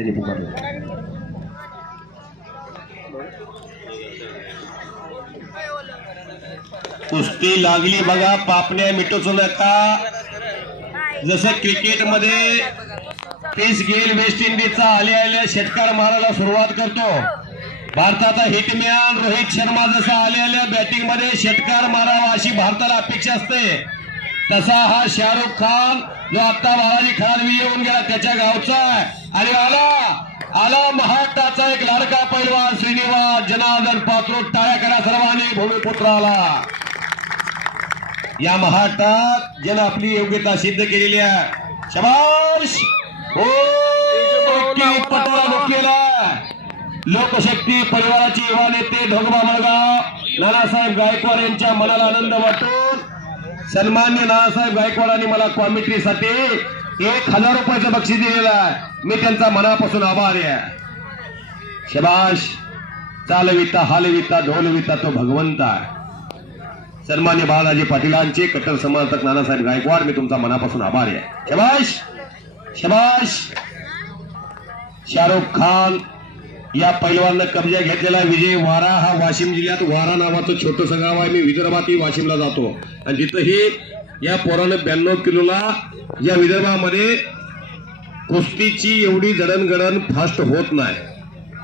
त्यांनी पुकारलं. कुस्ती लागली बघा, पापण्या मिटूच नका. जसं क्रिकेट मध्ये क्रिस गेल वेस्ट इंडिजचा आल्या षटकार मारायला सुरुवात करतो, भारताचा हिटमॅन रोहित शर्मा जसा आल्या बॅटिंग मध्ये षटकार मारावा अशी भारताला अपेक्षा असते, तसा हा शाहरुख खान जो आता बालाजी खराडवी येऊन गेला त्याच्या गावचा आणि आला महाराष्ट्राचा एक लाडका पैलवान श्रीनिवास जनार्दन पात्रो. टाळ्या करा सर्वांनी भूमिपुत्राला. या महाराष्ट्रात ज्यानं आपली योग्यता सिद्ध केलेली आहे. शाबाश. हो पटोळा केला. लोकशक्ती परिवाराचे युवा नेते ढोगबा मळगाव नानासाहेब गायकवाड यांच्या मनाला आनंद वाटून सन्मान्य नानासाहेब गायकवाडांनी मला कॉमेंट्रीसाठी 1000 रुपयाचं बक्षीस दिलेलं आहे. मी त्यांचा मनापासून आभारी आहे. शाबाश. चालविता हालविता ढोलविता तो भगवंत आहे. सन्मान्य बाळाजी पाटीलांचे कट्टर समर्थक नानासाहेब गायकवाड, मी तुमचा मनापासून आभारी आहे. शाबाश शाबाश. शाहरुख खान या पैलवाननं कब्जा घेतलेला विजय वारा हा वाशिम जिल्ह्यात वारा नावाचं छोटंसं गाव आहे. मी विदर्भातही वाशिमला जातो आणि तिथंही या पोरानं 92 किलोला या विदर्भामध्ये कुस्तीची एवढी जडणघडण फास्ट होत नाही.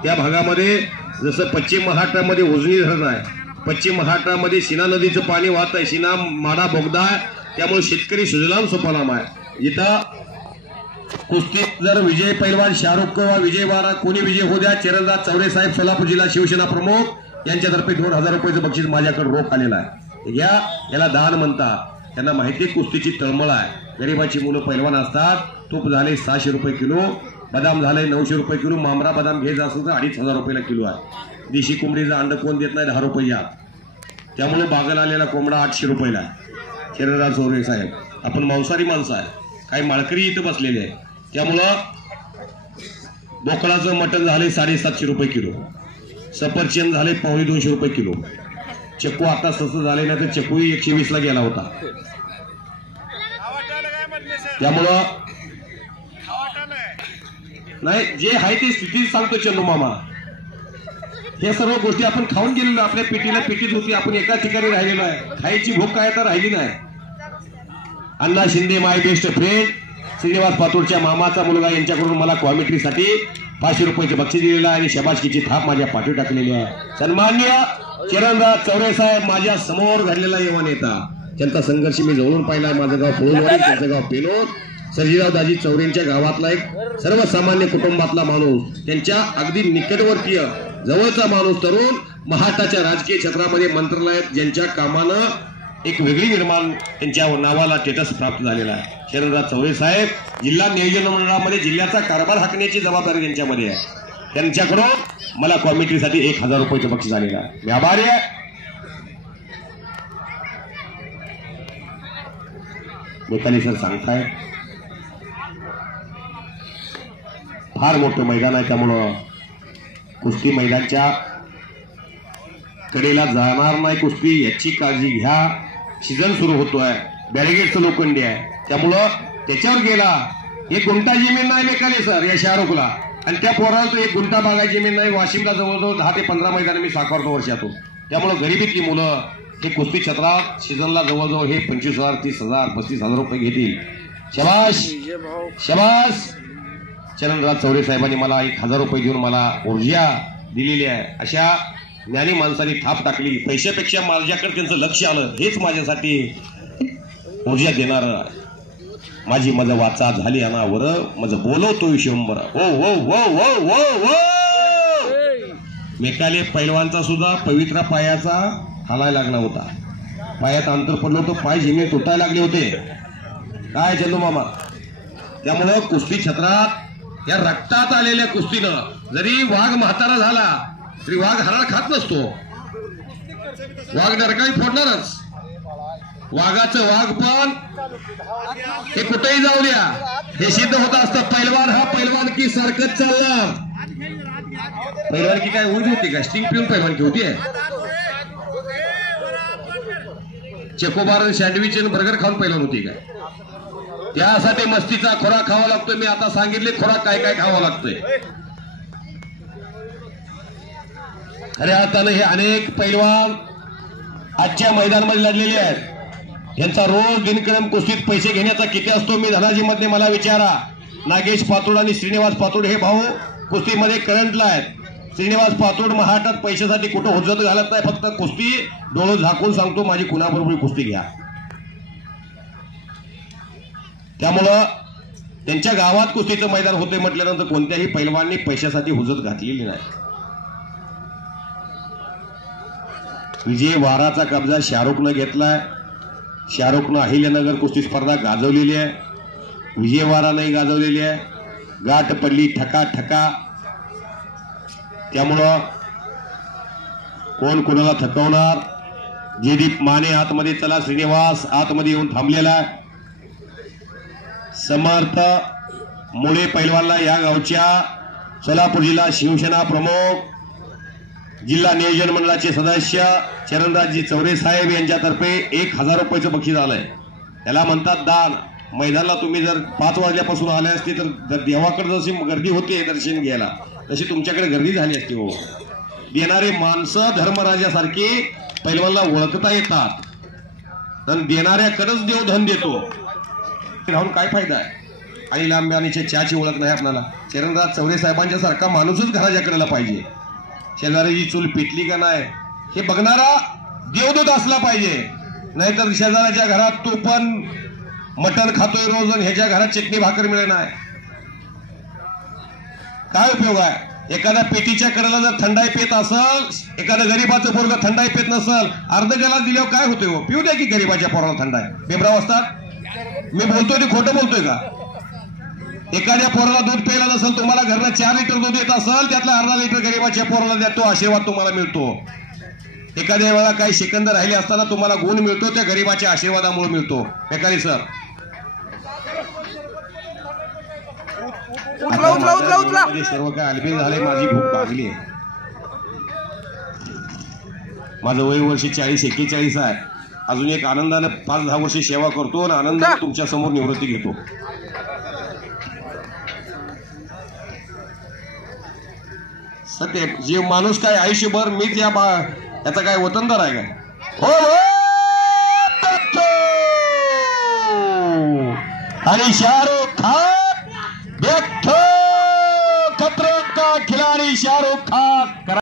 त्या भागामध्ये जसं पश्चिम महाराष्ट्रामध्ये उजनी धरण आहे, पश्चिम महाराष्ट्रामध्ये सीना नदीचं पाणी वाहत आहे, सीना माडा बोगदा आहे, त्यामुळे शेतकरी सुजलाम सुफलाम आहे. इथं कुस्तीत जर विजय पैलवान शाहरुख किंवा विजय वारा कोणी विजय होऊ द्या, चरणदास चौरे साहेब सोलापूर जिल्हा शिवसेना प्रमुख यांच्यातर्फे 2000 रुपयाचं बक्षीस माझ्याकडे रोख आलेलं आहे. याला दान म्हणतात. त्यांना माहिती कुस्तीची तळमळ आहे. गरीबाची मुलं पैलवान असतात. तूप झाले 600 रुपये किलो, बदाम झाले 900 रुपये किलो. मामरा बदाम घ्यायचा असेल तर 2500 रुपयाला किलो आहे. देशी कोंबडीचं अंड कोण देत नाही, 10 रुपये. त्यामुळे बागल आलेला कोंबडा 800 रुपयाला. चरणदास चौरे साहेब आपण मांसाहारी माणसं आहे, काही माळकरी इथं बसलेले आहे, त्यामुळं बोकडाचं मटण झाले 750 रुपये किलो, सफरचंद झाले 250 रुपये किलो. चक्कू आता स्वस्त झाले ना, तर चक्कूही 120 ला गेला होता. त्यामुळं नाही, जे आहे ते स्थिती सांगतो चंदू मामा. हे सर्व गोष्टी आपण खाऊन गेलेलो, आपल्या पेटीला पेटीच होती, आपण एका ठिकाणी राहिलेलो आहे. खायची भूक काय तर राहिली नाही. अण्णा शिंदे माय बेस्ट फ्रेंड श्रीनिवास पातूरच्या मामाचा मुलगा यांच्याकडून मला कॉमेंट्रीसाठी 500 रुपयाचे बक्षीस दिलेलं आहे आणि शबाशकीची थाप माझ्या पाठीवर टाकलेली आहे. सन्मान्य चरणदास चौरे साहेब माझ्या समोर घडलेला युवा नेता, त्यांचा संघर्ष मी जवळून पाहिला. माझं गाव फुलवाडी, त्यांचं गाव पेलोद. सर्जीराव दाजी चौरेंच्या गावातला एक सर्वसामान्य कुटुंबातला माणूस, त्यांच्या अगदी निकटवर्तीय जवळचा माणूस, तरुण महाराष्ट्राच्या राजकीय क्षेत्रामध्ये मंत्रालयात ज्यांच्या कामानं एक वेगळी निर्माण त्यांच्या नावाला स्टेटस प्राप्त झालेला आहे. चरणदास चौरे साहेब जिल्हा नियोजन मंडळामध्ये जिल्ह्याचा कारभार हाकण्याची जबाबदारी त्यांच्यामध्ये आहे. त्यांच्याकडून मला कॉमेंट्रीसाठी 1000 रुपयाचं बक्षीस झालेलं आहे. मी आभारी आहे. मेकाले सर सांगताय फार मोठं मैदान आहे, त्यामुळं कुस्ती मैदानच्या कडेला जाणार नाही कुस्ती याची काळजी घ्या. सीझन सुरू होतोय, बॅरिगेडचं लोखंडी आहे, त्यामुळं त्याच्यावर गेला. 1 गुंठा जमीन नाही मेकाले सर या शाहरुखला, आणि त्या पोराला तर 1 गुंठा बागाय जमीन नाही. वाशिमला जवळजवळ 10 ते 15 मैदान मी साकारतो वर्षातून. त्यामुळं गरिबीतली मुलं हे कुस्ती क्षेत्रात सीझनला जवळजवळ हे 25,000 30,000 35,000 रुपये घेतील. शबाश शबाश. चरणदास चौरे साहेबांनी मला 1000 रुपये देऊन मला ऊर्जा दिलेली आहे. अशा ज्ञानी माणसांनी थाप टाकली. पैशापेक्षा माझ्याकडे त्यांचं लक्ष आलं, हेच माझ्यासाठी ऊर्जा देणार. माझी मज वाचा झाली अनावर, मज बोलवतो विश्वंभर. हो हो हो हो हो हो. मेकाले पैलवानचा सुद्धा पवित्रा पायाचा हालायला लागला होता. पायात अंतर पडलं होतं, पाय झिमे तुटायला लागले होते. काय चंदू मामा. त्यामुळं कुस्ती क्षेत्रात या रक्तात आलेल्या कुस्तीनं जरी वाघ म्हातारा झाला तरी वाघ हराळ खात नसतो. वाघ नरकाळी फोडणारच. वाघाचं वाघ पण हे कुठेही जाऊ द्या, हे सिद्ध होत असतं. पैलवान हा पैलवानकी सारखंच चालला. पैलवानकी काय उंच होती का? स्टिंग पिऊन पैलवानकी होती. चेकोबार सँडविच आणि बर्गर खाऊन पैलवान होती काय? त्यासाठी मस्तीचा खोराक खावा लागतोय. मी आता सांगितले खोराक काय काय खावा लागतोय. खऱ्या अर्थानं हे अनेक पैलवान आजच्या मैदानामध्ये लढलेले आहेत. यांचा रोज दिनक्रम कुस्तीत पैसे घेण्याचा किती असतो मी धनाजी मध्ये मला विचारा. नागेश पातोड आणि श्रीनिवास पातोड हे भाऊ कुस्तीमध्ये करंटला आहेत. श्रीनिवास पातोड महाराष्ट्रात पैशासाठी कुठं हुज्जत घालत नाही. फक्त कुस्ती डोळं झाकून सांगतो माझी कुणाबरोबर कुस्ती घ्या. त्यामुळं त्यांच्या गावात कुस्तीचं मैदान होते म्हटल्यानंतर कोणत्याही पैलवानांनी पैशासाठी हुज्जत घातलेली नाही. विजय वाराचा कब्जा शाहरुखनं घेतलाय. शाहरुखनं अहिल्यानगर कुस्ती स्पर्धा गाजवलेली आहे. विजय वारा नाही गाजवलेली आहे. गाठ पडली ठका ठका. त्यामुळं कोण कोणाला थकवणार. जयदीप माने आतमध्ये. चला श्रीनिवास आतमध्ये येऊन थांबलेला आहे. समर्थ मुळे पैलवानला या गावच्या सोलापूर जिल्हा शिवसेना प्रमुख जिल्हा नियोजन मंडळाचे सदस्य चरणराजजी चौरे साहेब यांच्यातर्फे 1000 रुपयाचं बक्षीस आलंय. त्याला म्हणतात दान. मैदानाला तुम्ही जर 5 वाजल्यापासून आले असते तर देवाकडे जशी गर्दी होते दर्शन घ्यायला तशी तुमच्याकडे गर्दी झाली असती. हो, देणारे माणसं धर्मराजासारखी पैलवानला ओळखता येतात आणि देणाऱ्याकडेच देव धन देतो. राहून काय फायदा आहे. आणि लांब्यानीच्या चहाची ओळख नाही आपल्याला. चरणराज चौरे साहेबांच्या सारखा माणूसच घराच्या कडेला पाहिजे. शेजारीची चूल पेटली का नाही हे बघणारा देवदूत असला पाहिजे. नाहीतर शेजाऱ्याच्या घरात तो पण मटण खातोय रोज आणि ह्याच्या घरात चटणी भाकर मिळे नाही काय उपयोग आहे. एखाद्या पेटीच्या कडेला जर थंडाई पेत असल, एखाद्या गरीबाचं पोरग थंडाई पेत नसल, अर्ध गलास दिल्यावर काय होतोय. हो, पिऊ द्या की गरीबाच्या पोराला थंडाई. बेबराव असतात. मी बोलतोय ते खोटं बोलतोय का. एखाद्या पोराला दूध प्यायला नसेल, तुम्हाला घरनं 4 लिटर दूध येत असेल, त्यातला अर्धा लिटर गरीबाच्या पोराला द्या. तो आशीर्वाद तुम्हाला मिळतो. एखाद्या वेळा काही सेकंद राहिले असताना तुम्हाला गुण मिळतो, त्या गरीबाच्या आशीर्वादामुळे मिळतो. बेकारी सर सर्व काय अलबेल झाले. माझी भूक भागली आहे. माझं वय वर्ष 40-41 आहे. अजून एक आनंदाने 5-10 वर्ष सेवा करतो आणि आनंदाने तुमच्या समोर निवृत्ती घेतो. सत्य जे माणूस काय आयुष्यभर मीच याचा काय वतनदार आहे काय. हो आणि शाहरुख खान खतरों का खिलाड़ी शाहरुख खान.